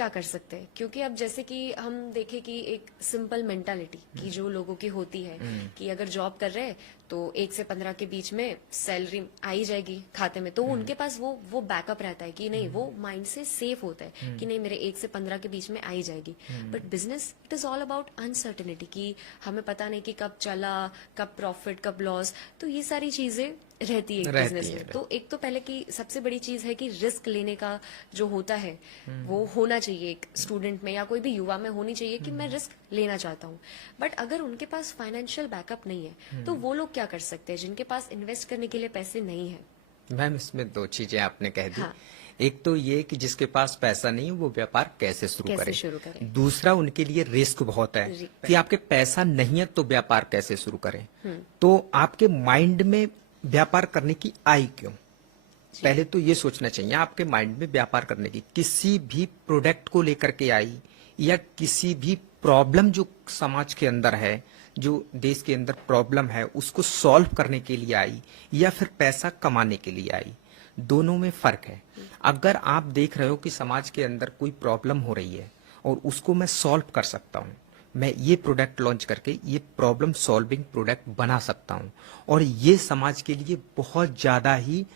क्या कर सकते हैं, क्योंकि अब जैसे कि हम देखें कि एक सिंपल मेंटालिटी की जो लोगों की होती है कि अगर जॉब कर रहे हैं तो 1 से 15 के बीच में सैलरी आ ही जाएगी खाते में, तो उनके पास वो बैकअप रहता है कि नहीं, वो माइंड से सेफ होता है कि नहीं मेरे 1 से 15 के बीच में आ ही जाएगी। But business it is all about uncertainty, कि हमें पता नहीं कि कब चला, कब प्रॉफिट, कब लॉस, तो ये सारी चीजें रहती है रहती बिजनेस है। में। तो एक तो पहले की सबसे बड़ी चीज है कि रिस्क लेने का जो होता है वो होना चाहिए एक स्टूडेंट में या कोई भी युवा में होनी चाहिए कि मैं रिस्क लेना चाहता हूँ। बट अगर उनके पास फाइनेंशियल बैकअप नहीं है तो वो लोग क्या कर सकते हैं जिनके पास इन्वेस्ट करने के लिए पैसे नहीं है? मैम इसमें दो चीजें आपने कह दी। हाँ, एक तो ये कि जिसके पास पैसा नहीं है वो व्यापार कैसे शुरू कैसे करे। शुरू करें? दूसरा उनके लिए रिस्क बहुत है रि- कि आपके पैसा नहीं है तो व्यापार कैसे शुरू करें। तो आपके माइंड में व्यापार करने की आई क्यों, पहले तो ये सोचना चाहिए आपके माइंड में व्यापार करने की किसी भी प्रोडक्ट को लेकर के आई या किसी भी प्रॉब्लम जो समाज के अंदर है, जो देश के अंदर प्रॉब्लम है उसको सॉल्व करने के लिए आई या फिर पैसा कमाने के लिए आई। दोनों में फर्क है। अगर आप देख रहे हो कि समाज के अंदर कोई प्रॉब्लम हो रही है और उसको मैं सॉल्व कर सकता हूँ, मैं ये प्रोडक्ट लॉन्च करके ये प्रॉब्लम सॉल्विंग प्रोडक्ट बना सकता हूँ और ये समाज के लिए बहुत ज्यादा ही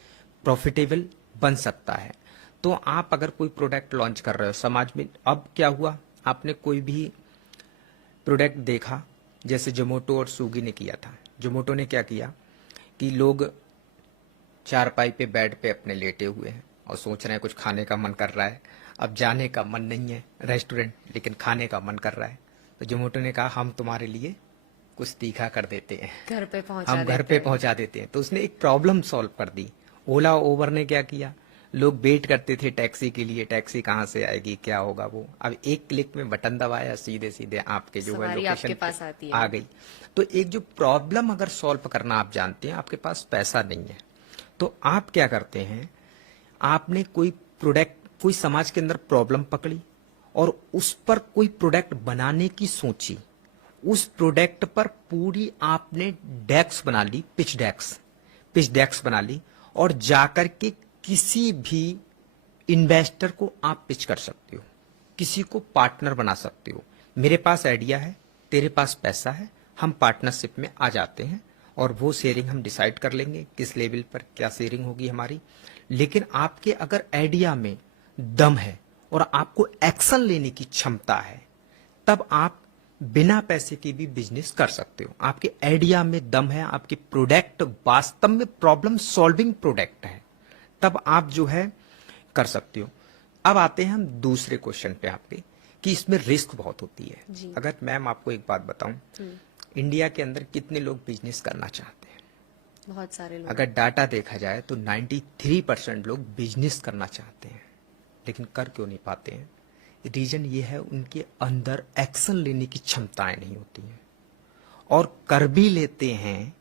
प्रॉफिटेबल बन सकता है, तो आप अगर कोई प्रोडक्ट लॉन्च कर रहे हो समाज में। अब क्या हुआ, आपने कोई भी प्रोडक्ट देखा, जैसे जोमेटो और स्विगी ने किया था। जोमेटो ने क्या किया कि लोग चारपाई पे बेड पे अपने लेटे हुए हैं और सोच रहे हैं कुछ खाने का मन कर रहा है। अब जाने का मन नहीं है रेस्टोरेंट, लेकिन खाने का मन कर रहा है, तो जोमेटो ने कहा हम तुम्हारे लिए कुछ तीखा कर देते हैं, घर पे पहुंचा हम घर देते पे हैं। पहुंचा देते हैं। तो उसने एक प्रॉब्लम सॉल्व कर दी। ओला उबर ने क्या किया, लोग वेट करते थे टैक्सी के लिए, टैक्सी कहाँ से आएगी, क्या होगा वो, अब एक क्लिक में बटन दबाया, सीधे सीधे आपके जो है सवारी लोकेशन आपके पास आती है। आ गई। तो एक जो प्रॉब्लम अगर सॉल्व करना आप जानते हैं, आपके पास पैसा नहीं है, तो आप क्या करते हैं, आपने कोई प्रोडक्ट, कोई समाज के अंदर प्रॉब्लम पकड़ी और उस पर कोई प्रोडक्ट बनाने की सोची। उस प्रोडक्ट पर पूरी आपने डेस्क बना ली, पिच डेस्क बना ली और जाकर के किसी भी इन्वेस्टर को आप पिच कर सकते हो, किसी को पार्टनर बना सकते हो। मेरे पास आइडिया है, तेरे पास पैसा है, हम पार्टनरशिप में आ जाते हैं और वो शेयरिंग हम डिसाइड कर लेंगे किस लेवल पर क्या शेयरिंग होगी हमारी। लेकिन आपके अगर आइडिया में दम है और आपको एक्शन लेने की क्षमता है, तब आप बिना पैसे के भी बिजनेस कर सकते हो। आपके आइडिया में दम है, आपके प्रोडक्ट वास्तव में प्रॉब्लम सॉल्विंग प्रोडक्ट है, तब आप जो है कर सकते हो। अब आते हैं हम दूसरे क्वेश्चन पे आपके, कि इसमें रिस्क बहुत होती है। जी। अगर मैम आपको एक बात बताऊं, इंडिया के अंदर कितने लोग बिजनेस करना चाहते हैं? बहुत सारे लोग। अगर डाटा देखा जाए तो 93% लोग बिजनेस करना चाहते हैं, लेकिन कर क्यों नहीं पाते हैं? रीजन ये है, उनके अंदर एक्शन लेने की क्षमताएं नहीं होती हैं, और कर भी लेते हैं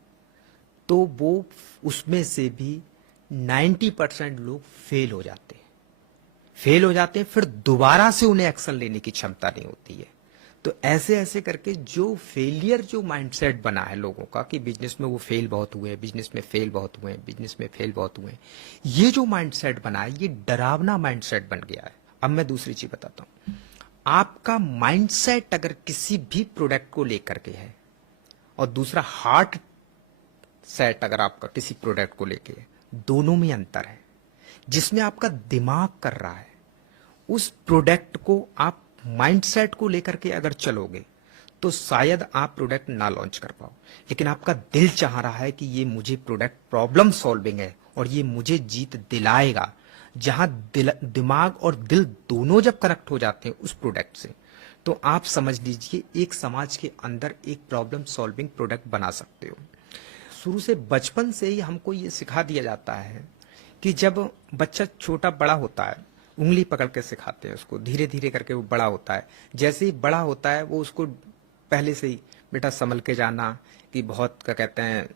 तो वो उसमें से भी 90% लोग फेल हो जाते हैं। फिर दोबारा से उन्हें एक्शन लेने की क्षमता नहीं होती है। तो ऐसे ऐसे करके जो फेलियर, जो माइंडसेट बना है लोगों का कि बिजनेस में वो फेल बहुत हुए, बिजनेस में फेल बहुत हुए, बिजनेस में फेल बहुत हुए, ये जो माइंडसेट बना है ये डरावना माइंडसेट बन गया है। अब मैं दूसरी चीज बताता हूं, आपका माइंडसेट अगर किसी भी प्रोडक्ट को लेकर के है और दूसरा हार्ट सेट अगर आपका किसी प्रोडक्ट को लेके है, दोनों में अंतर है। जिसमें आपका दिमाग कर रहा है, उस प्रोडक्ट को आप माइंडसेट को लेकर के अगर चलोगे तो शायद आप प्रोडक्ट ना लॉन्च कर पाओ। लेकिन आपका दिल चाह रहा है कि ये मुझे प्रोडक्ट प्रॉब्लम सॉल्विंग है और ये मुझे जीत दिलाएगा। जहां दिमाग और दिल दोनों जब कनेक्ट हो जाते हैं उस प्रोडक्ट से, तो आप समझ लीजिए एक समाज के अंदर एक प्रॉब्लम सॉल्विंग प्रोडक्ट बना सकते हो। शुरू से बचपन से ही हमको ये सिखा दिया जाता है कि जब बच्चा छोटा बड़ा होता है, उंगली पकड़ के सिखाते हैं उसको, धीरे धीरे करके वो बड़ा होता है। जैसे ही बड़ा होता है वो उसको पहले से ही बेटा संभल के जाना, कि बहुत क्या कहते हैं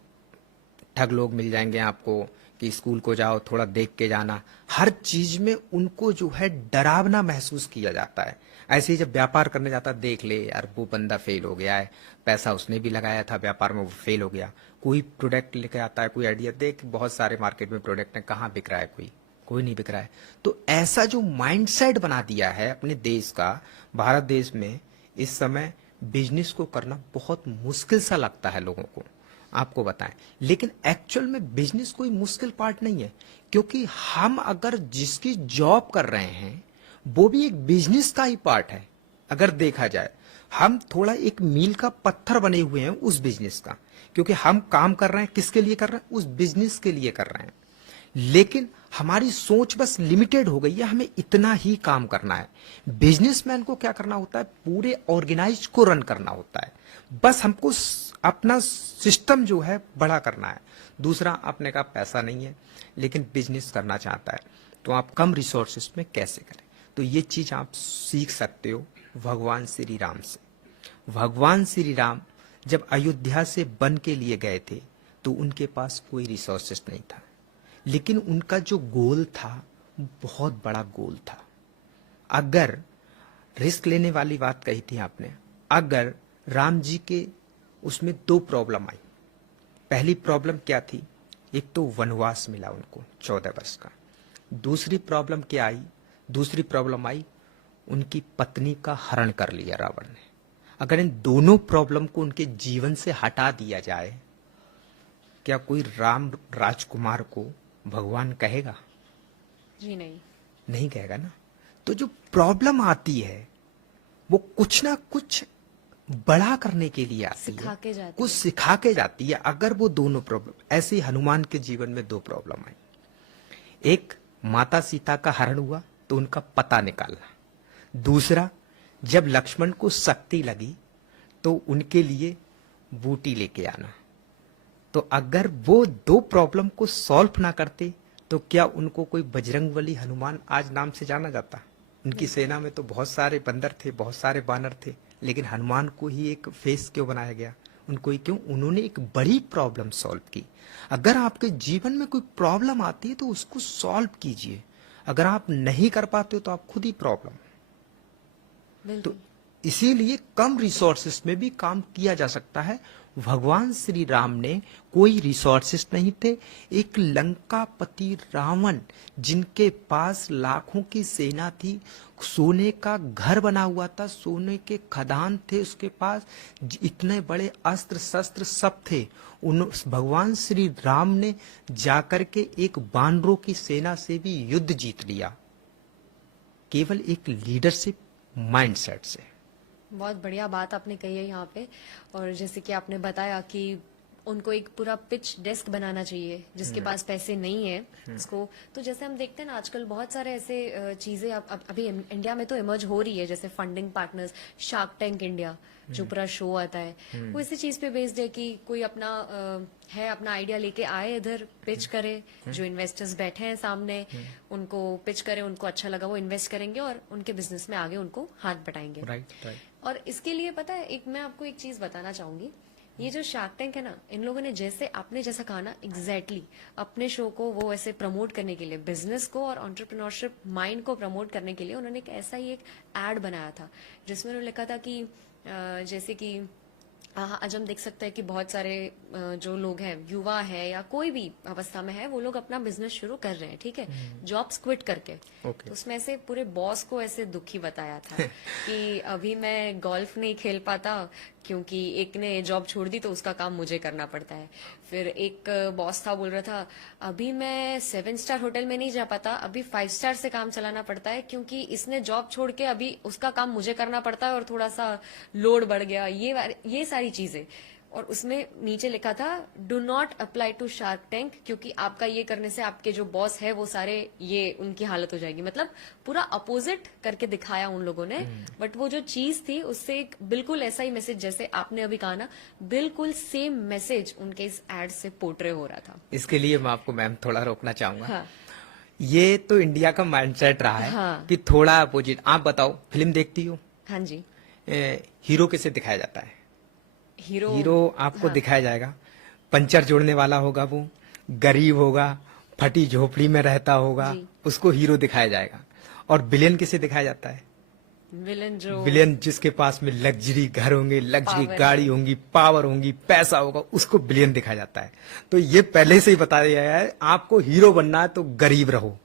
ठग लोग मिल जाएंगे आपको, कि स्कूल को जाओ थोड़ा देख के जाना। हर चीज में उनको जो है डरावना महसूस किया जाता है। ऐसे ही जब व्यापार करने जाता है, देख ले यार वो बंदा फेल हो गया है, पैसा उसने भी लगाया था व्यापार में, वो फेल हो गया। कोई प्रोडक्ट लेके आता है, कोई आइडिया, देख बहुत सारे मार्केट में प्रोडक्ट है, कहाँ बिक रहा है, कोई कोई नहीं बिक रहा है। तो ऐसा जो माइंडसेट बना दिया है अपने देश का, भारत देश में इस समय बिजनेस को करना बहुत मुश्किल सा लगता है लोगों को, आपको बताएं। लेकिन एक्चुअल में बिजनेस कोई मुश्किल पार्ट नहीं है, क्योंकि हम अगर जिसकी जॉब कर रहे हैं वो भी एक बिजनेस का ही पार्ट है। अगर देखा जाए, हम थोड़ा एक मील का पत्थर बने हुए हैं उस बिजनेस का, क्योंकि हम काम कर रहे हैं किसके लिए कर रहे हैं, उस बिजनेस के लिए कर रहे हैं। लेकिन हमारी सोच बस लिमिटेड हो गई है, हमें इतना ही काम करना है। बिजनेसमैन को क्या करना होता है, पूरे ऑर्गेनाइज को रन करना होता है। बस हमको अपना सिस्टम जो है बड़ा करना है। दूसरा, आपने कहा पैसा नहीं है लेकिन बिजनेस करना चाहता है, तो आप कम रिसोर्सेस में कैसे करें। तो ये चीज आप सीख सकते हो भगवान श्री राम से। भगवान श्री राम जब अयोध्या से वन के लिए गए थे तो उनके पास कोई रिसोर्सेस नहीं था, लेकिन उनका जो गोल था बहुत बड़ा गोल था। अगर रिस्क लेने वाली बात कही थी आपने, अगर राम जी के उसमें दो प्रॉब्लम आई। पहली प्रॉब्लम क्या थी, एक तो वनवास मिला उनको 14 वर्ष का। दूसरी प्रॉब्लम क्या आई, दूसरी प्रॉब्लम आई उनकी पत्नी का हरण कर लिया रावण ने। अगर इन दोनों प्रॉब्लम को उनके जीवन से हटा दिया जाए, क्या कोई राम राजकुमार को भगवान कहेगा? जी नहीं, नहीं कहेगा ना। तो जो प्रॉब्लम आती है वो कुछ ना कुछ बड़ा करने के लिए आती सिखा है, के जाती कुछ है। सिखा के जाती है। अगर वो दोनों प्रॉब्लम, ऐसे ही हनुमान के जीवन में दो प्रॉब्लम आई। एक, माता सीता का हरण हुआ तो उनका पता निकालना। दूसरा, जब लक्ष्मण को शक्ति लगी तो उनके लिए बूटी लेके आना। तो अगर वो दो प्रॉब्लम को सॉल्व ना करते तो क्या उनको कोई बजरंगबली हनुमान आज नाम से जाना जाता? उनकी सेना में तो बहुत सारे बंदर थे, बहुत सारे बानर थे, लेकिन हनुमान को ही एक फेस क्यों बनाया गया? उनको ही क्यों? उन्होंने एक बड़ी प्रॉब्लम सॉल्व की। अगर आपके जीवन में कोई प्रॉब्लम आती है तो उसको सॉल्व कीजिए। अगर आप नहीं कर पाते हो तो आप खुद ही प्रॉब्लम। तो बिल्कुल। इसीलिए कम रिसोर्सेस में भी काम किया जा सकता है। भगवान श्री राम ने कोई रिसोर्सेस नहीं थे, एक लंकापति रावण जिनके पास लाखों की सेना थी, सोने का घर बना हुआ था, सोने के खदान थे उसके पास, इतने बड़े अस्त्र शस्त्र सब थे। उन भगवान श्री राम ने जाकर के एक बानरों की सेना से भी युद्ध जीत लिया, केवल एक लीडरशिप माइंडसेट से। बहुत बढ़िया बात आपने कही है यहाँ पे। और जैसे कि आपने बताया कि उनको एक पूरा पिच डेस्क बनाना चाहिए जिसके पास पैसे नहीं है उसको। तो जैसे हम देखते हैं ना आजकल बहुत सारे ऐसे चीजें अभी इंडिया में तो इमर्ज हो रही है, जैसे funding partners, shark tank India जो पूरा शो आता है वो इसी चीज पे बेस्ड है कि कोई अपना है अपना आइडिया लेके आए, इधर पिच करे, जो इन्वेस्टर्स बैठे हैं सामने उनको पिच करे, उनको अच्छा लगा वो इन्वेस्ट करेंगे और उनके बिजनेस में आगे उनको हाथ बटाएंगे। राइट। और इसके लिए पता है, एक मैं आपको एक चीज बताना चाहूंगी। ये जो शार्क टैंक है ना, इन लोगों ने जैसे आपने जैसा कहा ना एग्जैक्टली अपने शो को वो ऐसे प्रमोट करने के लिए, बिजनेस को और एंटरप्रेन्योरशिप माइंड को प्रमोट करने के लिए उन्होंने एक ऐसा ही एक एड बनाया था जिसमें उन्होंने लिखा था कि जैसे कि आज हम देख सकते हैं कि बहुत सारे जो लोग हैं, युवा है या कोई भी अवस्था में है, वो लोग अपना बिजनेस शुरू कर रहे हैं, ठीक है, जॉब्स क्विट करके। तो उसमें ऐसे पूरे बॉस को ऐसे दुखी बताया था कि अभी मैं गोल्फ नहीं खेल पाता क्योंकि एक ने जॉब छोड़ दी तो उसका काम मुझे करना पड़ता है। फिर एक बॉस था, बोल रहा था अभी मैं 7 स्टार होटल में नहीं जा पाता, अभी 5 स्टार से काम चलाना पड़ता है क्योंकि इसने जॉब छोड़ के अभी उसका काम मुझे करना पड़ता है और थोड़ा सा लोड बढ़ गया, ये सारी चीजें। और उसमें नीचे लिखा था do not apply to shark tank, क्योंकि आपका ये करने से आपके जो बॉस है वो सारे ये उनकी हालत हो जाएगी। मतलब पूरा अपोजिट करके दिखाया उन लोगों ने। बट वो जो चीज थी उससे एक बिल्कुल ऐसा ही मैसेज, जैसे आपने अभी कहा ना, बिल्कुल सेम मैसेज उनके इस एड से पोर्ट्रे हो रहा था। इसके लिए मैं आपको मैम थोड़ा रोकना चाहूंगा। हाँ। ये तो इंडिया का माइंडसेट रहा है हाँ। कि थोड़ा अपोजिट। आप बताओ, फिल्म देखती हो? हाँ जी। हीरो कैसे दिखाया जाता है? हीरो आपको हाँ। दिखाया जाएगा पंचर जोड़ने वाला होगा, वो गरीब होगा, फटी झोपड़ी में रहता होगा, जी। उसको हीरो दिखाया जाएगा। और विलेन कैसे दिखाया जाता है? विलेन जिसके पास में लग्जरी घर होंगे, लग्जरी पावर गाड़ी होंगी, पावर होंगी, पैसा होगा, उसको विलेन दिखाया जाता है। तो ये पहले से ही बताया गया है, आपको हीरो बनना है तो गरीब रहो,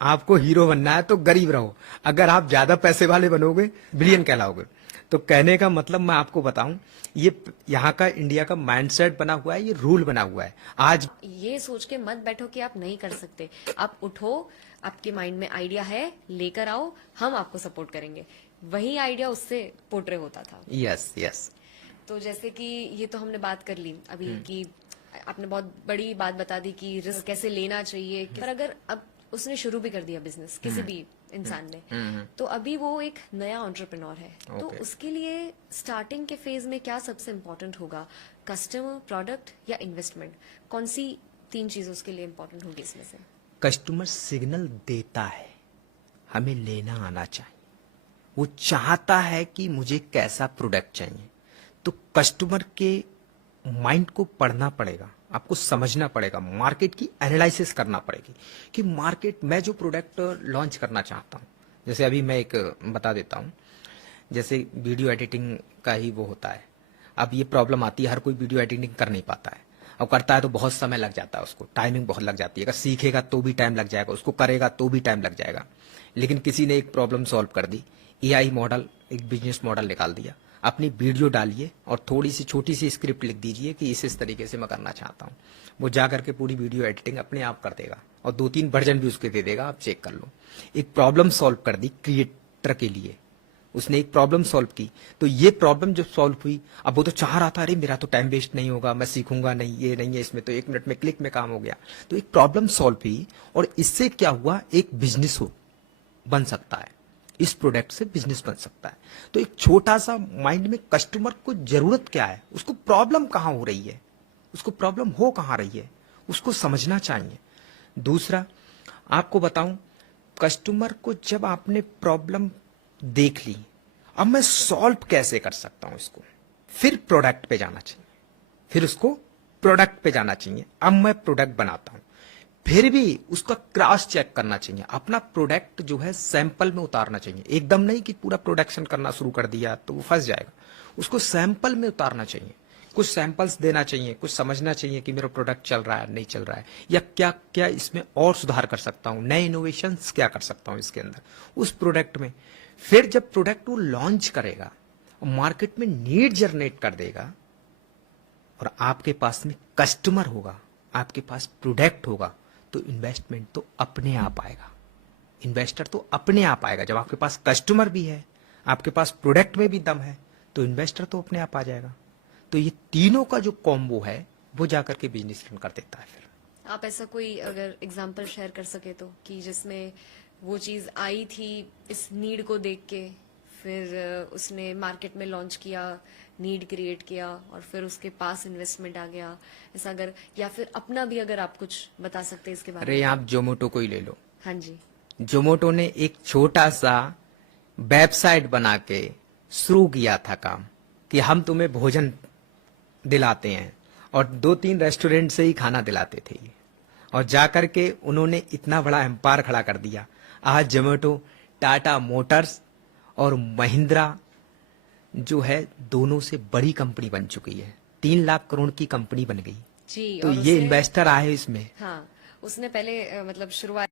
आपको हीरो बनना है तो गरीब रहो, अगर आप ज्यादा पैसे वाले बनोगे बिलियन कहलाओगे। तो कहने का मतलब मैं आपको बताऊं, ये यहाँ का इंडिया का माइंडसेट बना हुआ है, ये रूल बना हुआ है आज। ये सोच के मत बैठो कि आप नहीं कर सकते। आप उठो, आपके माइंड में आइडिया है, लेकर आओ, हम आपको सपोर्ट करेंगे। वही आइडिया उससे पोर्ट्रे होता था। Yes yes. तो जैसे कि ये तो हमने बात कर ली अभी कि आपने बहुत बड़ी बात बता दी कि रिस्क कैसे लेना चाहिए। पर अगर अब उसने शुरू भी कर दिया बिजनेस, किसी भी इंसान ने, तो अभी वो एक नया एंटरप्रेन्योर है, तो Okay. उसके लिए स्टार्टिंग के फेज में क्या सबसे इम्पोर्टेंट होगा? कस्टमर, प्रोडक्ट या इन्वेस्टमेंट? कौन सी 3 चीज उसके लिए इम्पोर्टेंट होगी इसमें से? कस्टमर सिग्नल देता है, हमें लेना आना चाहिए। वो चाहता है कि मुझे कैसा प्रोडक्ट चाहिए, तो कस्टमर के माइंड को पढ़ना पड़ेगा, आपको समझना पड़ेगा, मार्केट की एनालिसिस करना पड़ेगी कि मार्केट में जो प्रोडक्ट लॉन्च करना चाहता हूँ। जैसे अभी मैं एक बता देता हूँ, जैसे वीडियो एडिटिंग का ही वो होता है। अब ये प्रॉब्लम आती है, हर कोई वीडियो एडिटिंग कर नहीं पाता है, और करता है तो बहुत समय लग जाता है, उसको टाइमिंग बहुत लग जाती है। अगर सीखेगा तो भी टाइम लग जाएगा, उसको करेगा तो भी टाइम लग जाएगा। लेकिन किसी ने एक प्रॉब्लम सॉल्व कर दी, एआई मॉडल, एक बिजनेस मॉडल निकाल दिया, अपनी वीडियो डालिए और थोड़ी सी छोटी सी स्क्रिप्ट लिख दीजिए कि इस तरीके से मैं करना चाहता हूँ। वो जा करके पूरी वीडियो एडिटिंग अपने आप कर देगा और 2-3 वर्जन भी उसके दे देगा, आप चेक कर लो। एक प्रॉब्लम सॉल्व कर दी क्रिएटर के लिए, उसने एक प्रॉब्लम सॉल्व की, तो ये प्रॉब्लम जब सॉल्व हुई, अब वो तो चाह रहा था अरे मेरा तो टाइम वेस्ट नहीं होगा, मैं सीखूंगा नहीं, ये नहीं है इसमें, तो 1 मिनट में क्लिक में काम हो गया। तो एक प्रॉब्लम सॉल्व हुई और इससे क्या हुआ, एक बिजनेस हो बन सकता है, इस प्रोडक्ट से बिजनेस बन सकता है। तो एक छोटा सा माइंड में कस्टमर को जरूरत क्या है, उसको प्रॉब्लम कहाँ हो रही है, उसको प्रॉब्लम हो कहाँ रही है, उसको समझना चाहिए। दूसरा आपको बताऊं, कस्टमर को जब आपने प्रॉब्लम देख ली, अब मैं सॉल्व कैसे कर सकता हूं इसको, फिर प्रोडक्ट पे जाना चाहिए, फिर उसको प्रोडक्ट पे जाना चाहिए। अब मैं प्रोडक्ट बनाता हूं, फिर भी उसका क्रॉस चेक करना चाहिए, अपना प्रोडक्ट जो है सैंपल में उतारना चाहिए। एकदम नहीं कि पूरा प्रोडक्शन करना शुरू कर दिया तो वो फंस जाएगा, उसको सैंपल में उतारना चाहिए, कुछ सैंपल्स देना चाहिए, कुछ समझना चाहिए कि मेरा प्रोडक्ट चल रहा है नहीं चल रहा है, या क्या क्या इसमें और सुधार कर सकता हूं, नए इनोवेशंस क्या कर सकता हूं इसके अंदर, उस प्रोडक्ट में। फिर जब प्रोडक्ट वो लॉन्च करेगा, मार्केट में नीड जनरेट कर देगा, और आपके पास में कस्टमर होगा, आपके पास प्रोडक्ट होगा, तो इन्वेस्टमेंट तो अपने आप आएगा, इन्वेस्टर तो अपने आप आएगा। जब आपके पास कस्टमर भी है, आपके पास प्रोडक्ट में भी दम है, तो इन्वेस्टर तो अपने आप आ जाएगा। तो ये तीनों का जो कॉम्बो है वो जाकर के बिजनेस रन कर देता है। फिर आप ऐसा कोई अगर एग्जांपल शेयर कर सके तो, कि जिसमें वो चीज आई थी इस नीड को देख के, फिर उसने मार्केट में लॉन्च किया, नीड क्रिएट किया, और फिर उसके पास इन्वेस्टमेंट आ गया, ऐसा अगर, या फिर अपना भी अगर आप कुछ बता सकते हैं इसके बारे अरे में। आप जोमेटो को ही ले लो। हाँ जी। जोमेटो ने एक छोटा सा वेबसाइट बना के शुरू किया था काम, कि हम तुम्हें भोजन दिलाते हैं, और 2-3 रेस्टोरेंट से ही खाना दिलाते थे ये, और जाकर के उन्होंने इतना बड़ा एम्पायर खड़ा कर दिया। आज जोमेटो टाटा मोटर्स और महिंद्रा जो है दोनों से बड़ी कंपनी बन चुकी है, 3 लाख करोड़ की कंपनी बन गई। जी। तो और ये उसने- इन्वेस्टर आए इसमें। हाँ, उसने पहले मतलब शुरुआत